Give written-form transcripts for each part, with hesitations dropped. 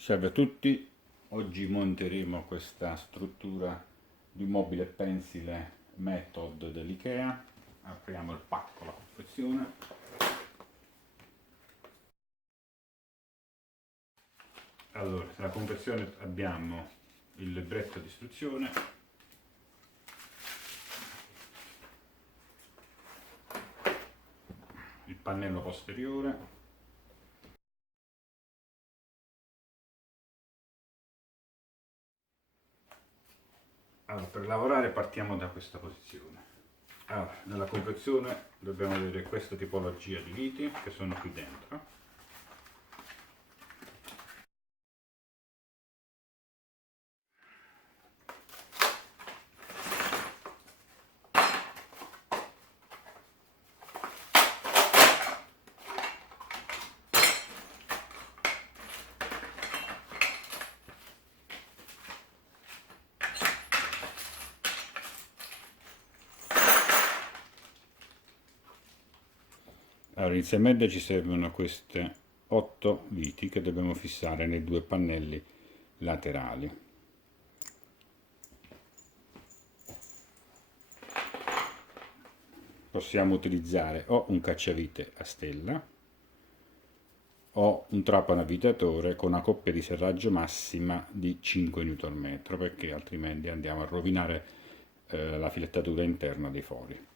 Salve a tutti, oggi monteremo questa struttura di un mobile pensile Method dell'IKEA. Apriamo il pacco, la confezione. Allora, nella confezione abbiamo il libretto di istruzione, il pannello posteriore. Allora, per lavorare partiamo da questa posizione. Allora, nella confezione dobbiamo avere questa tipologia di viti che sono qui dentro. Allora, inizialmente ci servono queste 8 viti che dobbiamo fissare nei due pannelli laterali. Possiamo utilizzare o un cacciavite a stella o un trapano avvitatore con una coppia di serraggio massima di 5 Nm, perché altrimenti andiamo a rovinare la filettatura interna dei fori.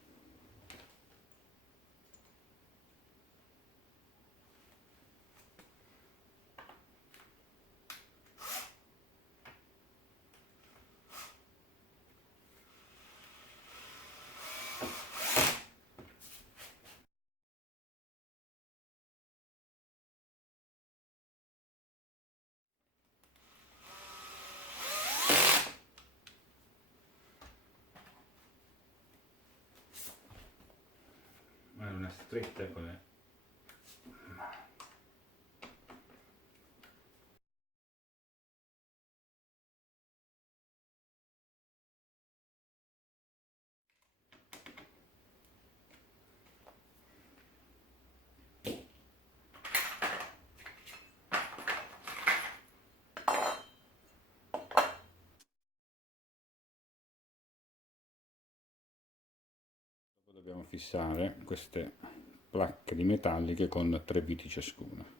Ma è una stretta con le... Dobbiamo fissare queste placche di metalliche con 3 viti ciascuna.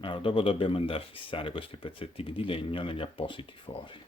Allora, dopo dobbiamo andare a fissare questi pezzettini di legno negli appositi fori.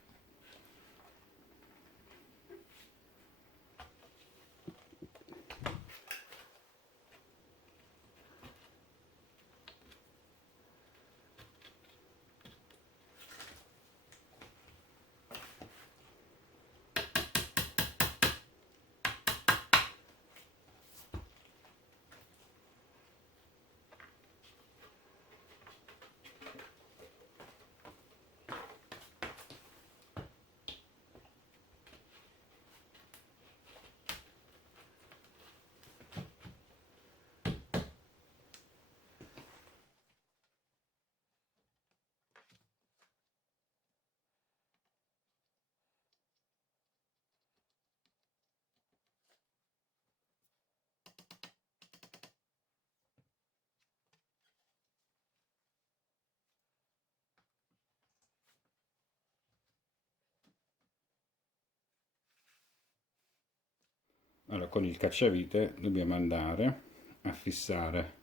Allora, con il cacciavite dobbiamo andare a fissare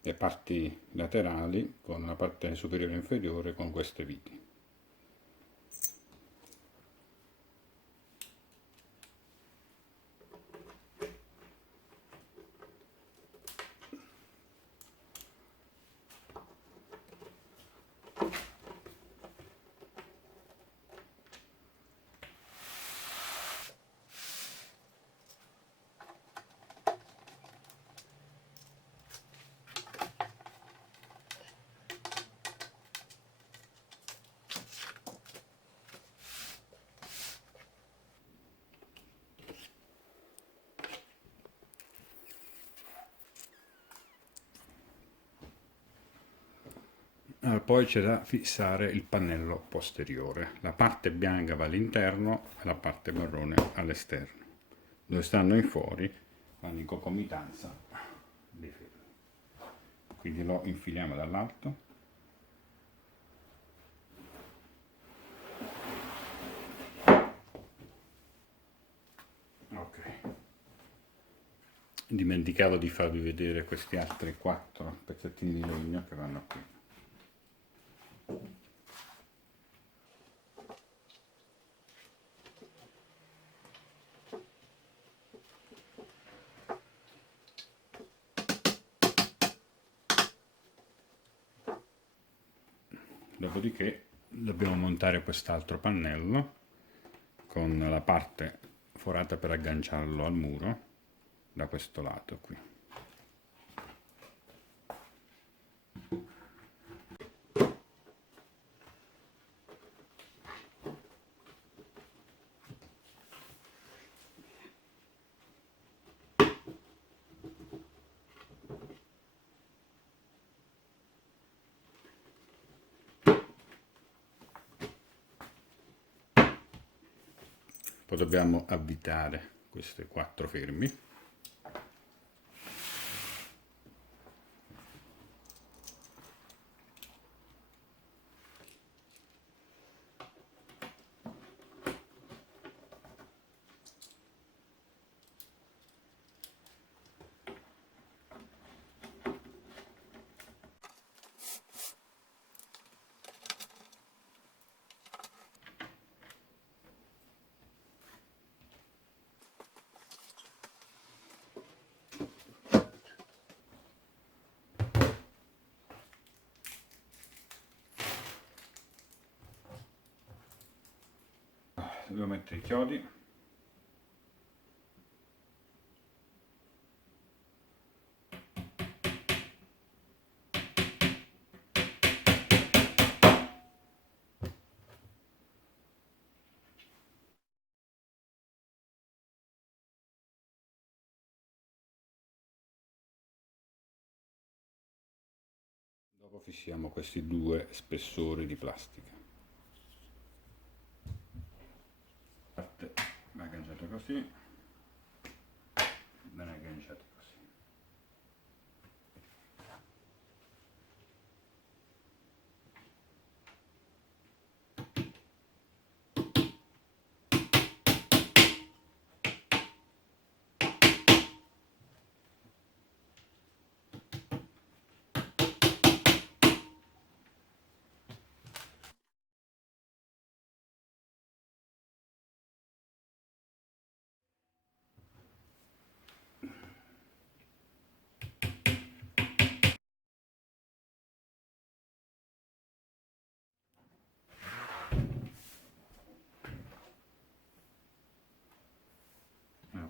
le parti laterali con la parte superiore e inferiore con queste viti. Allora, poi c'è da fissare il pannello posteriore. La parte bianca va all'interno e la parte marrone all'esterno. Dove stanno i fori vanno in concomitanza dei ferri. Quindi lo infiliamo dall'alto. Ok. Dimenticavo di farvi vedere questi altri 4 pezzettini di legno che vanno qui. Dopodiché dobbiamo montare quest'altro pannello con la parte forata per agganciarlo al muro da questo lato qui. Poi dobbiamo avvitare questi 4 fermi. Dobbiamo mettere i chiodi. Dopo fissiamo questi 2 spessori di plastica. La parte va agganciata così, ben agganciati così.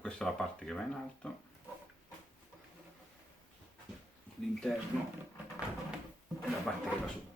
Questa è la parte che va in alto, l'interno e la parte che va su.